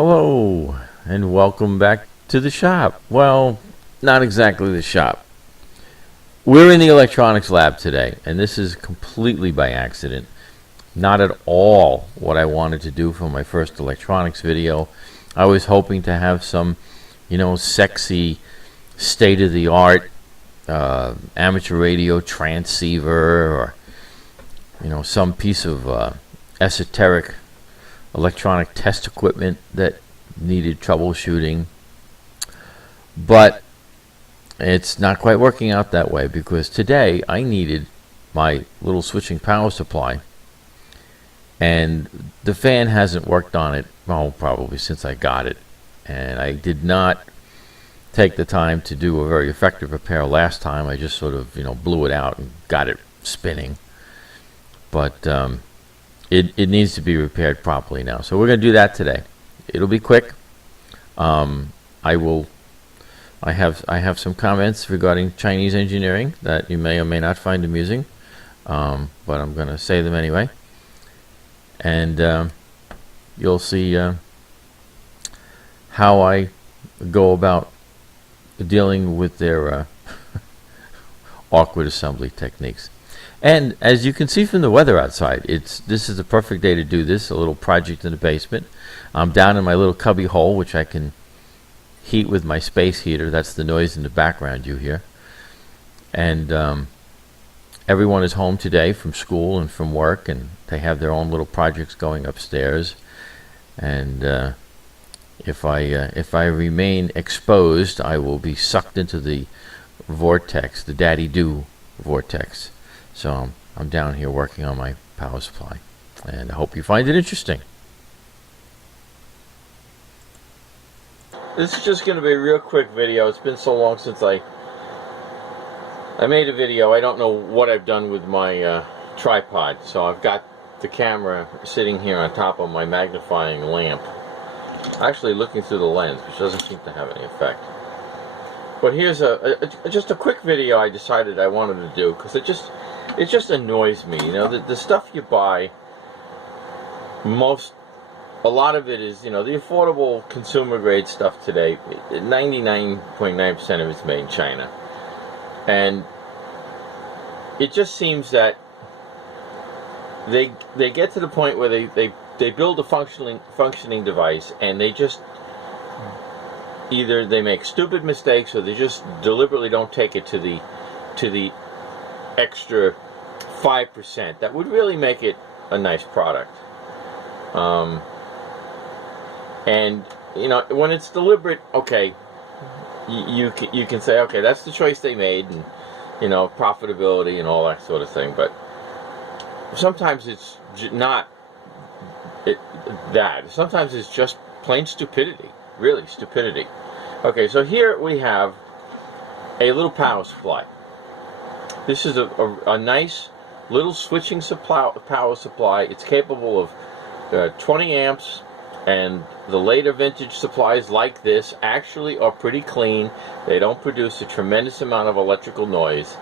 Hello, and welcome back to the shop. Well, not exactly the shop. We're in the electronics lab today, and this is completely by accident. Not at all what I wanted to do for my first electronics video. I was hoping to have some, sexy, state-of-the-art amateur radio transceiver or, some piece of esoteric electronic test equipment that needed troubleshooting. But it's not quite working out that way, because today I needed my little switching power supply, and the fan hasn't worked on it, probably since I got it. And I did not take the time to do a very effective repair last time. I just sort of, blew it out and got it spinning. But it needs to be repaired properly now. So we're going to do that today. It'll be quick. I have some comments regarding Chinese engineering that you may or may not find amusing, but I'm going to say them anyway. And you'll see how I go about dealing with their awkward assembly techniques. And as you can see from the weather outside, this is the perfect day to do this, a little project in the basement. I'm down in my little cubby hole, which I can heat with my space heater. That's the noise in the background you hear. And everyone is home today from school and from work, and they have their own little projects going upstairs. And if I remain exposed, I will be sucked into the vortex, the daddy-do vortex. So I'm down here working on my power supply, and I hope you find it interesting. This is just going to be a real quick video. It's been so long since I made a video. I don't know what I've done with my tripod. So I've got the camera sitting here on top of my magnifying lamp, actually looking through the lens, which doesn't seem to have any effect. But here's just a quick video I decided I wanted to do, because it just annoys me. The stuff you buy, a lot of it is, the affordable consumer grade stuff today. 99.9% of it's made in China. And it just seems that they get to the point where they build a functioning device, and they just either they make stupid mistakes, or they just deliberately don't take it to the extra 5% that would really make it a nice product. And when it's deliberate, okay, you can say, okay, that's the choice they made, and profitability and all that sort of thing. But sometimes it's not that. Sometimes it's just plain stupidity, really stupidity. Okay, so here we have a little power supply. This is a nice little switching power supply. It's capable of 20 amps, and the later vintage supplies like this actually are pretty clean. They don't produce a tremendous amount of electrical noise.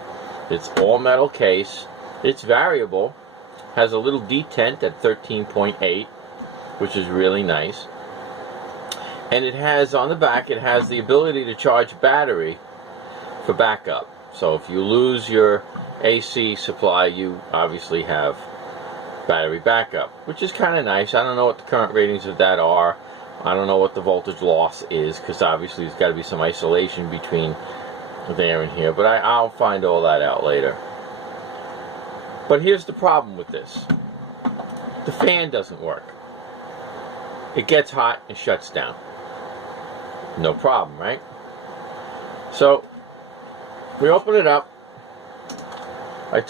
It's all metal case. It's variable. Has a little detent at 13.8, which is really nice. And it has, on the back, it has the ability to charge battery for backup. So if you lose your AC supply, you obviously have battery backup, which is kind of nice. I don't know what the current ratings of that are. I don't know what the voltage loss is, because obviously there's got to be some isolation between there and here. But I'll find all that out later. But here's the problem with this. The fan doesn't work. It gets hot and shuts down. No problem, right? So we open it up. I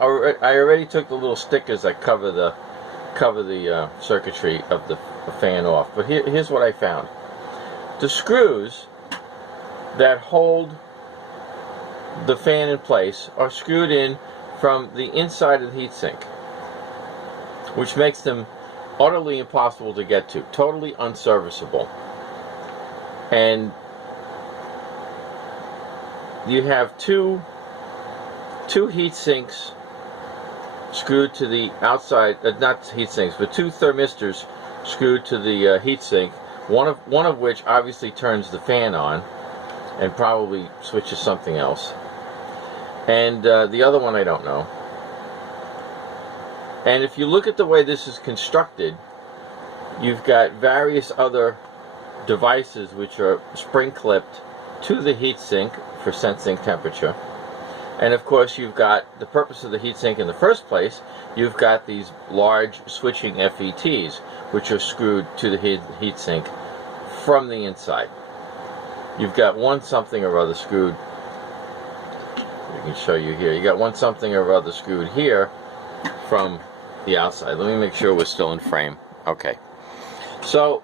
already took the little stickers that cover the circuitry of the fan off. But here's what I found. The screws that hold the fan in place are screwed in from the inside of the heatsink, which makes them utterly impossible to get to, totally unserviceable. And you have two heat sinks screwed to the outside, not heat sinks, but two thermistors screwed to the heat sink, One of which obviously turns the fan on, and probably switches something else. And the other one I don't know. And if you look at the way this is constructed, you've got various other devices which are spring clipped to the heatsink for sensing temperature. And of course you've got the purpose of the heatsink in the first place. You've got these large switching FETs which are screwed to the heatsink from the inside. You've got one something or other screwed. I can show you here. You got one something or other screwed here from the outside. Let me make sure we're still in frame. Okay. So,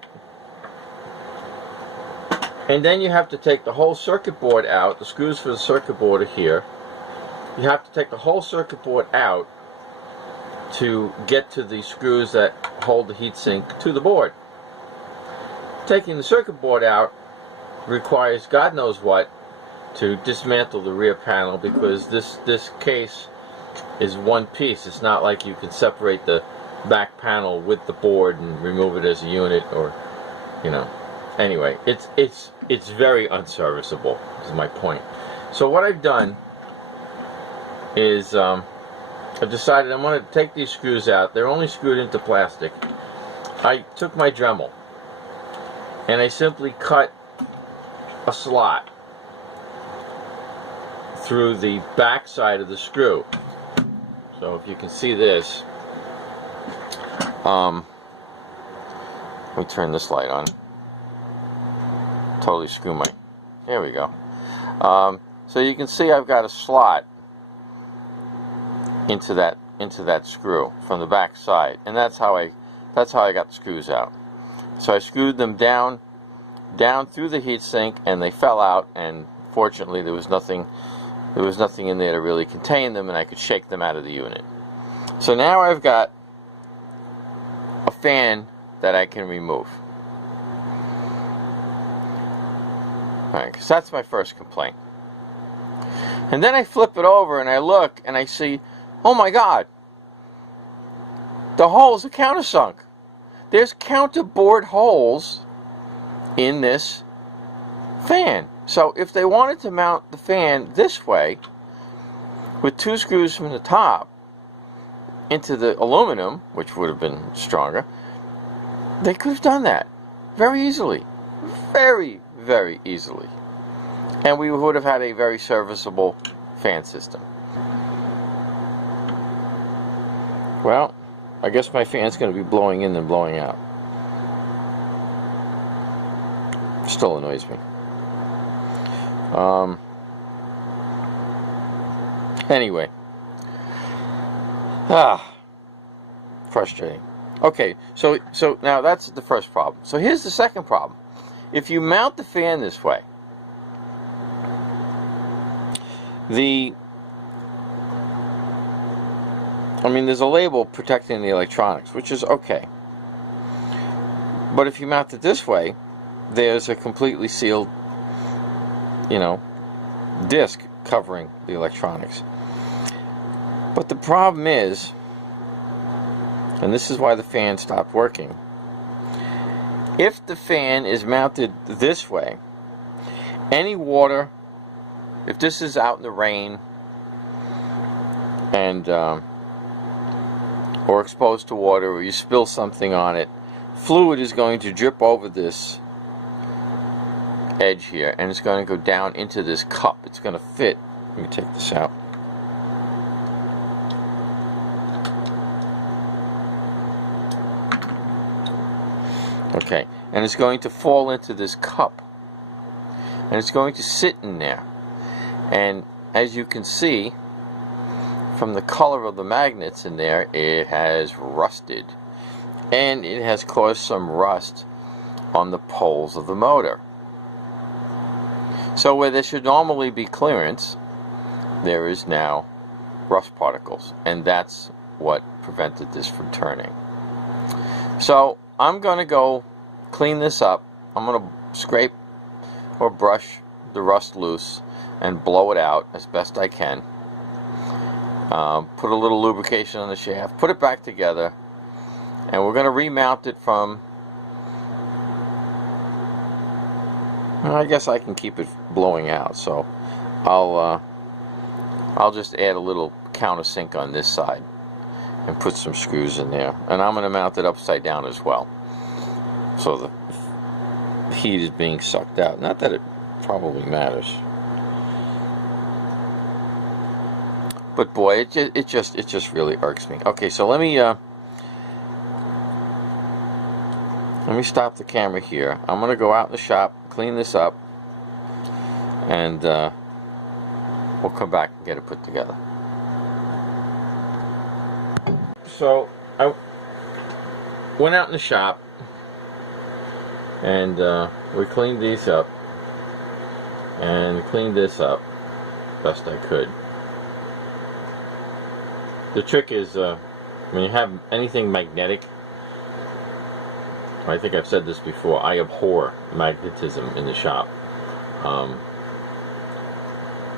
and then you have to take the whole circuit board out. The screws for the circuit board are here. You have to take the whole circuit board out to get to the screws that hold the heatsink to the board. Taking the circuit board out requires God knows what to dismantle the rear panel, because this case is one piece. It's not like you can separate the back panel with the board and remove it as a unit, or, you know. Anyway, it's very unserviceable, is my point. So what I've done is I've decided I'm going to take these screws out. They're only screwed into plastic. I took my Dremel and I simply cut a slot through the back side of the screw. So if you can see this, let me turn this light on. Totally screw my, there we go. So you can see I've got a slot into that screw from the back side, and that's how I got the screws out. So I screwed them down through the heatsink, and they fell out, and fortunately there was nothing in there to really contain them, and I could shake them out of the unit. So now I've got a fan that I can remove. Alright, because that's my first complaint. And then I flip it over and I look and I see, oh my God, the holes are countersunk. There's counterboard holes in this fan. So if they wanted to mount the fan this way, with two screws from the top into the aluminum, which would have been stronger, they could have done that very easily. Very, very easily. And we would have had a very serviceable fan system. Well, I guess my fan's going to be blowing in and blowing out. Still annoys me. Anyway. Frustrating. Okay, so now that's the first problem. So here's the second problem. If you mount the fan this way, there's a label protecting the electronics, which is okay. But if you mount it this way, there's a completely sealed, disc covering the electronics. But the problem is, and this is why the fan stopped working, if the fan is mounted this way, any water, if this is out in the rain and or exposed to water, or you spill something on it, fluid is going to drip over this edge here, and it's going to go down into this cup. It's going to fit. Let me take this out. Okay, and it's going to fall into this cup, and it's going to sit in there. And as you can see from the color of the magnets in there, it has rusted, and it has caused some rust on the poles of the motor. So where there should normally be clearance, there is now rust particles, and that's what prevented this from turning. So I'm going to go clean this up. I'm going to scrape or brush the rust loose and blow it out as best I can. Put a little lubrication on the shaft, put it back together, and we're going to remount it from I guess I can keep it blowing out, so I'll just add a little countersink on this side and put some screws in there, and I'm going to mount it upside down as well, so the heat is being sucked out. Not that it probably matters, but boy, it just really irks me. Okay, so let me stop the camera here. I'm going to go out in the shop, clean this up, and we'll come back and get it put together. So I went out in the shop and we cleaned these up and cleaned this up best I could. The trick is when you have anything magnetic, I think I've said this before, I abhor magnetism in the shop.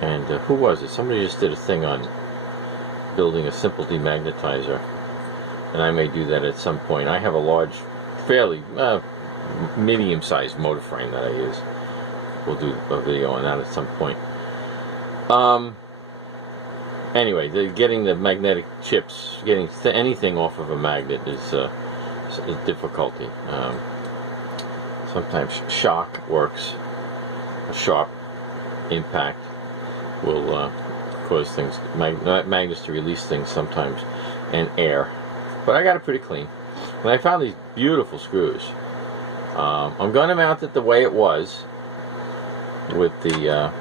And who was it? Somebody just did a thing on building a simple demagnetizer, and I may do that at some point. I have a large, fairly medium-sized motor frame that I use. We'll do a video on that at some point. Anyway, getting the magnetic chips, getting anything off of a magnet is a difficulty. Sometimes shock works. A sharp impact will cause things, magnets to release things sometimes, and air. But I got it pretty clean. And I found these beautiful screws. I'm going to mount it the way it was, with the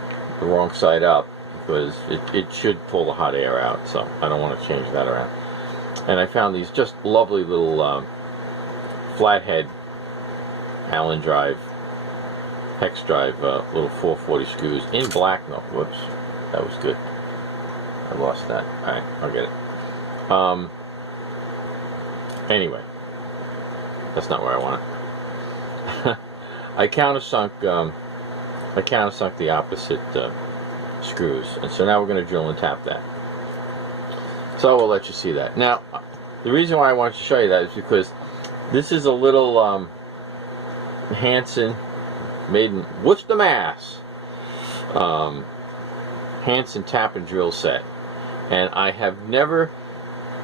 wrong side up, because it should pull the hot air out, so I don't want to change that around. And I found these just lovely little flathead Allen drive, hex drive, little 440 screws in black. No, whoops, that was good. I lost that. Alright, I'll get it. Anyway, that's not where I want it. I countersunk the opposite screws, and so now we're going to drill and tap that. So we'll let you see that. Now, the reason why I wanted to show you that is because this is a little Hanson made in Worcester, Mass. Hanson tap and drill set, and I have never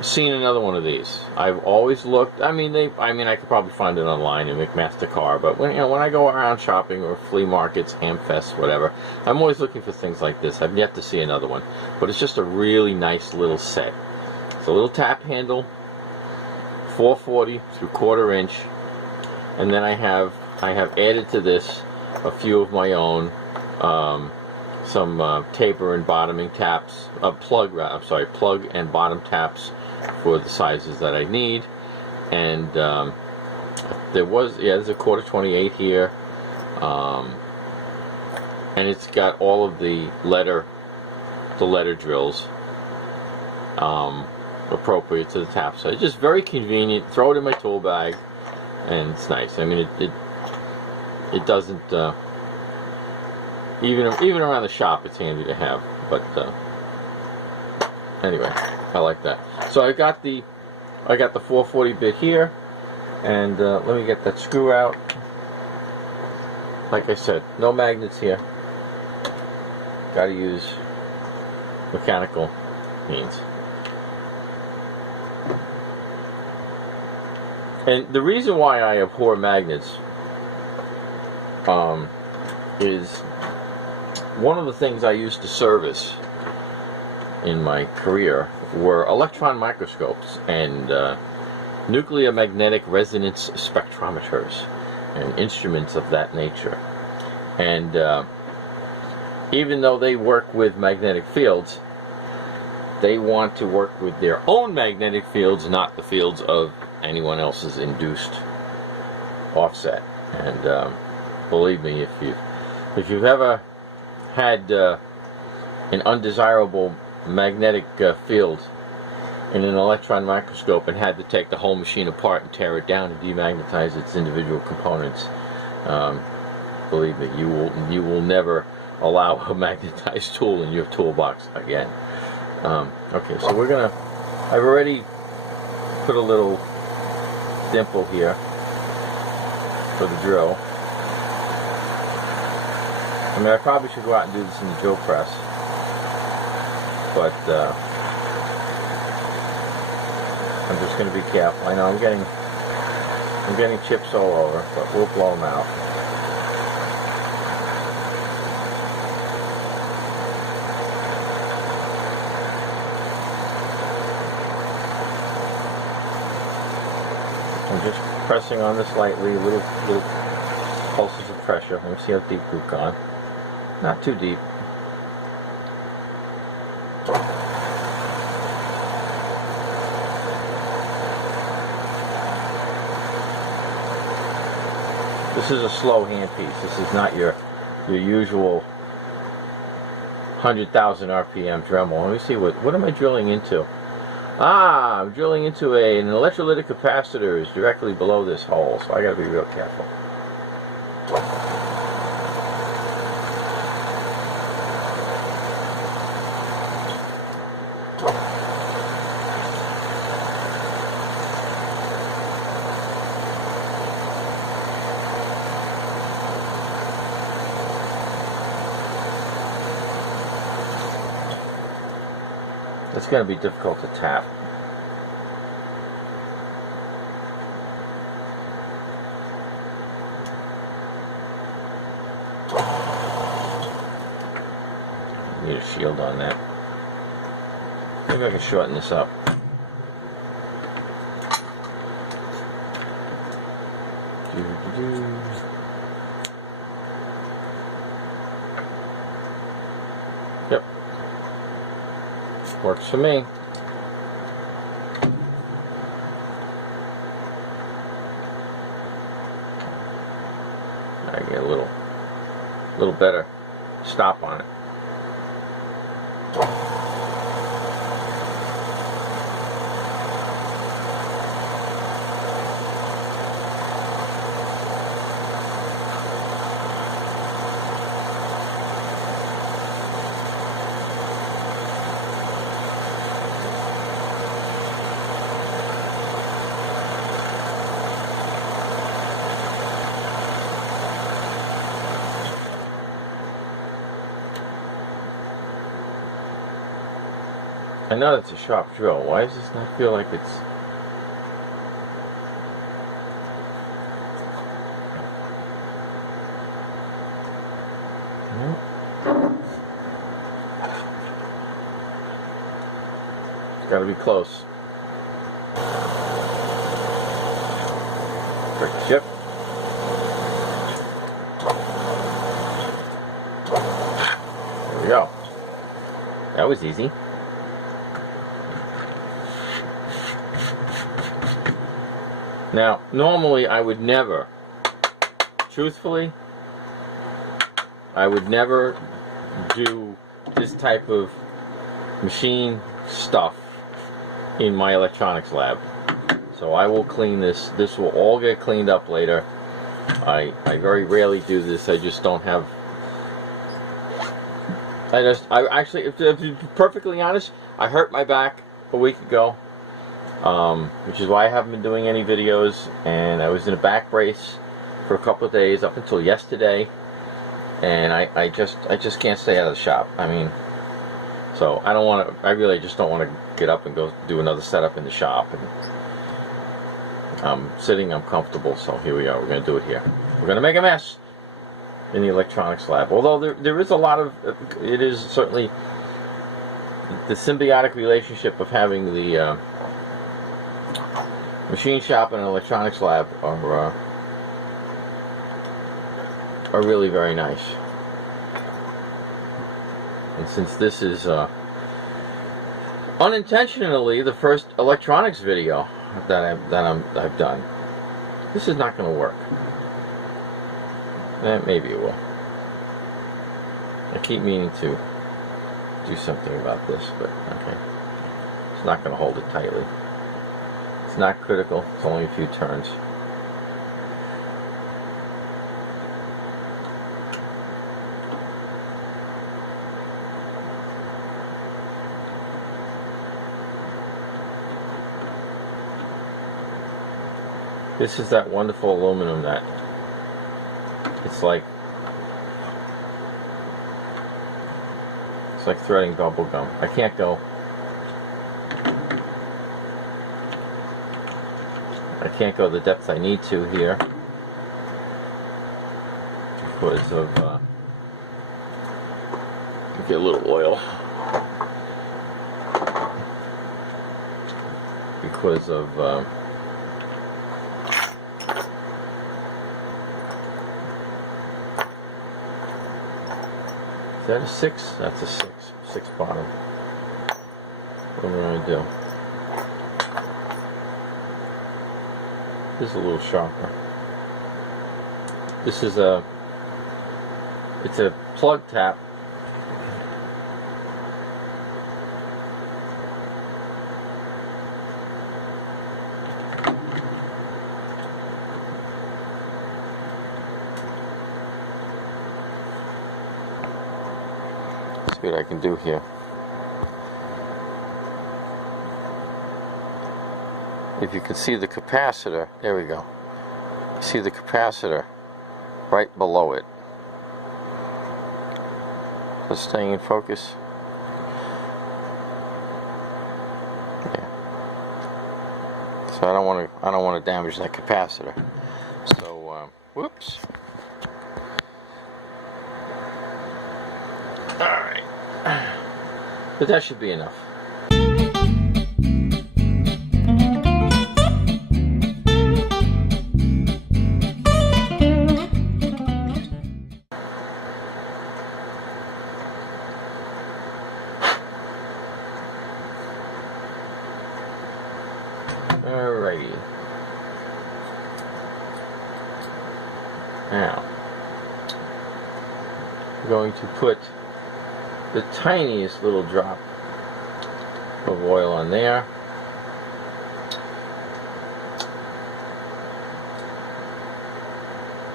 seen another one of these. I've always looked. I mean, I could probably find it online in McMaster Car, but when I go around shopping or flea markets, Hamfests, whatever, I'm always looking for things like this. I've yet to see another one, but it's just a really nice little set. It's a little tap handle, 440 through 1/4 inch, and then I have added to this a few of my own, some taper and bottoming taps, plug and bottom taps for the sizes that I need. And there's a 1/4-28 here, and it's got all of the letter drills appropriate to the tap. So it's just very convenient. Throw it in my tool bag, and it's nice. I mean, it doesn't even around the shop, it's handy to have. But anyway, I like that. So I got the 440 bit here, and let me get that screw out. Like I said, no magnets here. Got to use mechanical means. And the reason why I abhor magnets is one of the things I used to service in my career were electron microscopes and nuclear magnetic resonance spectrometers and instruments of that nature. And even though they work with magnetic fields, they want to work with their own magnetic fields, not the fields of anyone else's induced offset. And believe me, if you've ever had an undesirable magnetic field in an electron microscope and had to take the whole machine apart and tear it down and demagnetize its individual components, believe me, you will never allow a magnetized tool in your toolbox again. Okay, so I've already put a little dimple here for the drill. I mean, I probably should go out and do this in the drill press, but I'm just going to be careful. I know I'm getting chips all over, but we'll blow them out. I'm just pressing on this lightly, little pulses of pressure. Let me see how deep we've gone. Not too deep. This is a slow handpiece. This is not your usual 100,000 RPM Dremel. Let me see, what am I drilling into? Ah, I'm drilling into an electrolytic capacitor is directly below this hole, so I gotta be real careful. It's going to be difficult to tap. Need a shield on that. Maybe I can shorten this up. Yep. Works for me. I get a little better stop on it. I know it's a sharp drill. Why does this not feel like it's... It's got to be close. Brick chip. There we go. That was easy. Now, normally I would never, truthfully, I would never do this type of machine stuff in my electronics lab. So I will clean this. This will all get cleaned up later. I very rarely do this. I just don't have... I actually, to be perfectly honest, I hurt my back a week ago. Which is why I haven't been doing any videos, and I was in a back brace for a couple of days up until yesterday, and I just can't stay out of the shop. I mean, so I don't want to. I really just don't want to get up and go do another setup in the shop. And I'm sitting, I'm comfortable, so here we are. We're going to do it here. We're going to make a mess in the electronics lab. Although there is a lot of, it is certainly the symbiotic relationship of having the machine shop and an electronics lab are really very nice. And since this is unintentionally the first electronics video that I've done, this is not going to work. Maybe it will. I keep meaning to do something about this, but okay. It's not going to hold it tightly. It's not critical. It's only a few turns. This is that wonderful aluminum that it's like It's like threading bubble gum. I can't go. I can't go the depth I need to here because of get a little oil because of is that a 6? That's a 6 bottom. What am I going to do? This is a little sharper. This is it's a plug tap. Let's see what I can do here. If you can see the capacitor, there we go. See the capacitor right below it. So staying in focus. Yeah. So I don't want to damage that capacitor. So whoops. All right. But that should be enough. Alrighty. Now, I'm going to put the tiniest little drop of oil on there.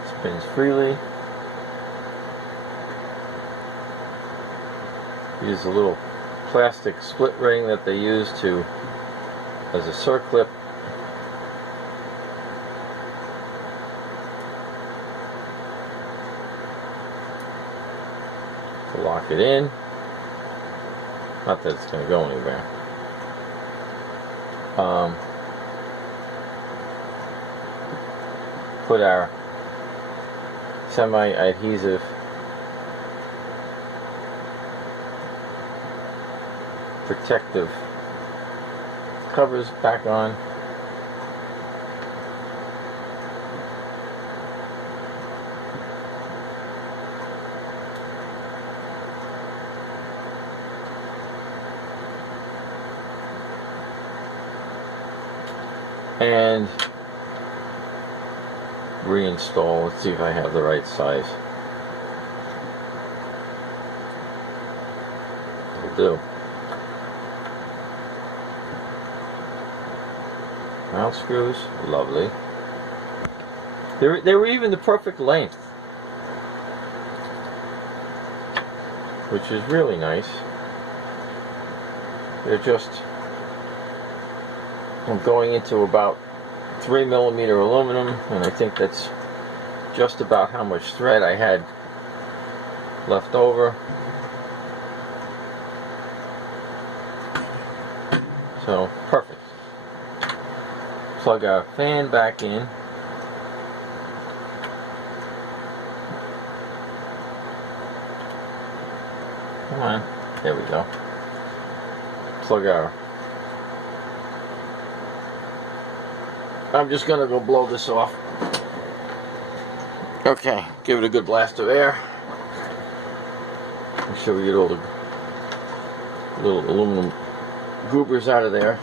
Spins freely. Use a little plastic split ring that they use as a circlip. To lock it in. Not that it's going to go anywhere. Put our semi-adhesive protective covers back on. And reinstall. Let's see if I have the right size. Will do. Mount screws, lovely. They were even the perfect length, which is really nice. They're just, I'm going into about 3mm aluminum, and I think that's just about how much thread I had left over. So, perfect. Plug our fan back in. Come on. There we go. Plug our... I'm just going to go blow this off. Okay. Give it a good blast of air. Make sure we get all the little aluminum goobers out of there.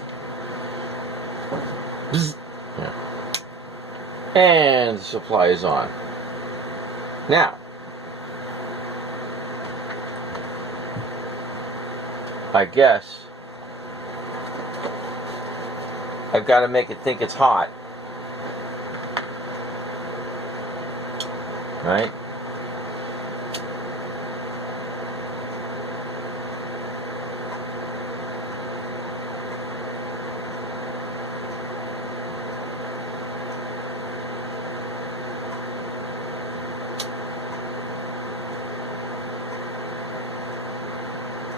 Yeah. And the supply is on. Now, I guess I've got to make it think it's hot. Right?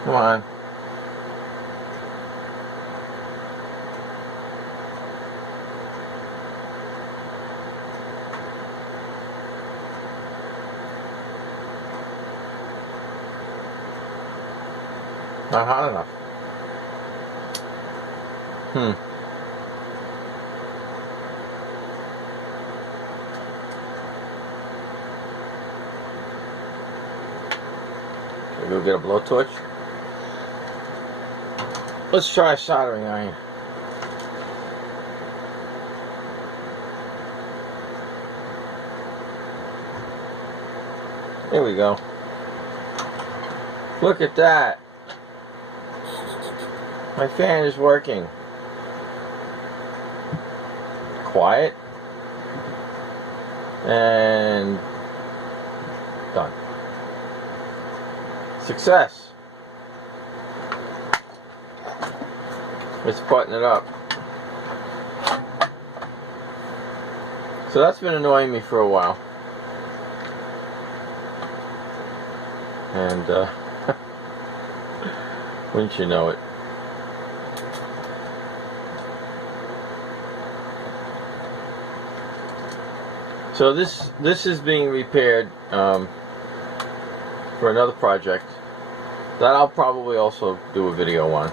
Come on. Not hot enough. Can we go get a blowtorch? Let's try a soldering iron. There we go. Look at that. My fan is working. Quiet. And done. Success. Let's button it up. So that's been annoying me for a while. And wouldn't you know it. So this is being repaired for another project that I'll probably also do a video on.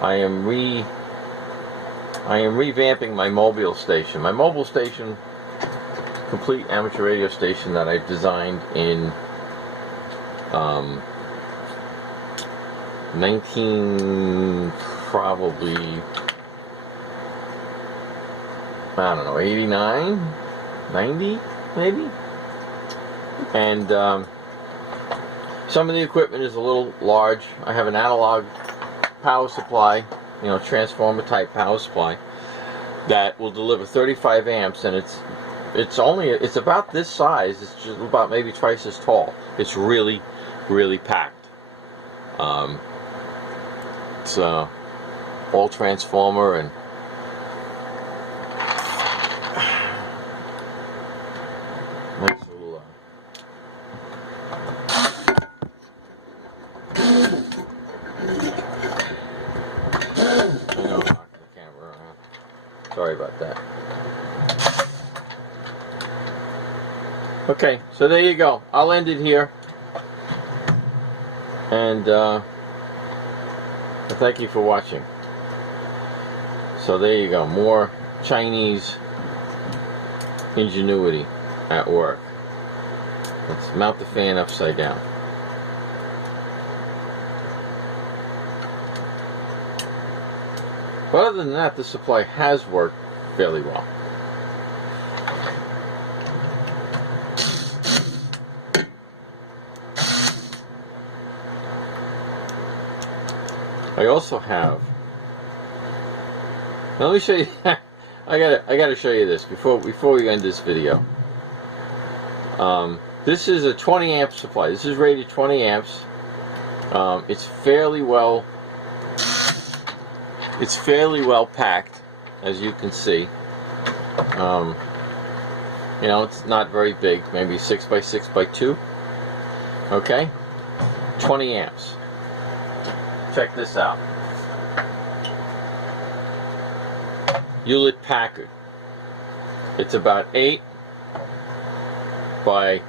I am revamping my mobile station. My mobile station, complete amateur radio station that I designed in 19 probably, I don't know, 89, 90 maybe. And some of the equipment is a little large. I have an analog power supply, you know, transformer type power supply that will deliver 35 amps, and it's about this size. It's just about maybe twice as tall. It's really packed. It's all transformer and nice little I know I'm knocking the camera around. Sorry about that. Okay, so there you go. I'll end it here. And thank you for watching. So there you go. More Chinese ingenuity at work. Let's mount the fan upside down. But other than that, the supply has worked fairly well. I also have. Now let me show you. I gotta show you this before we end this video. This is a 20 amp supply. This is rated 20 amps. It's fairly well packed, as you can see. You know, it's not very big, maybe 6 by 6 by 2. Okay, 20 amps. Check this out. Hewlett Packard. It's about 8 by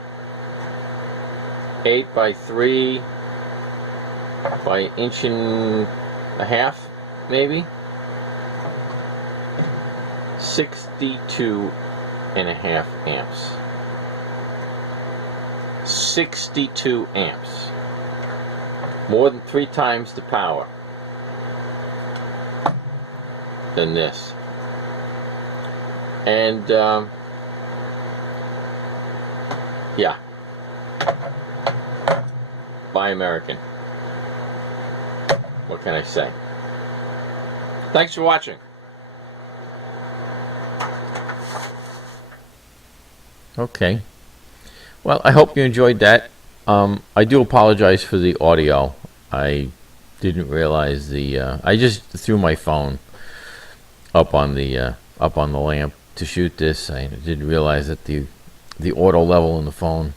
3 by an inch and a half, maybe. 62 and a half amps. 62 amps. More than 3 times the power than this. And yeah, buy American. What can I say? Thanks for watching. Okay. Well, I hope you enjoyed that. I do apologize for the audio. I didn't realize I just threw my phone up on the lamp to shoot this. I didn't realize that the auto level in the phone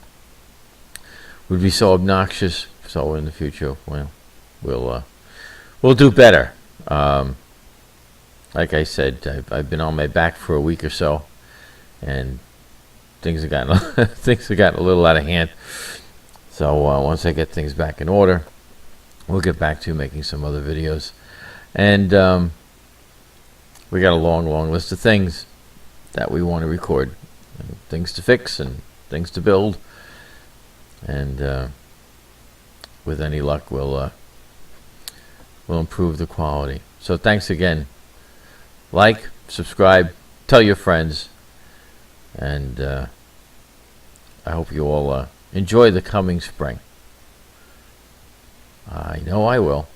would be so obnoxious. So in the future, well, we'll do better. Like I said, I've been on my back for a week or so, and things have gotten things have gotten a little out of hand. So once I get things back in order, we'll get back to making some other videos. And we got a long list of things that we want to record, things to fix and things to build. And with any luck, we'll improve the quality. So thanks again. Like, subscribe, tell your friends, and I hope you all enjoy the coming spring. I know I will.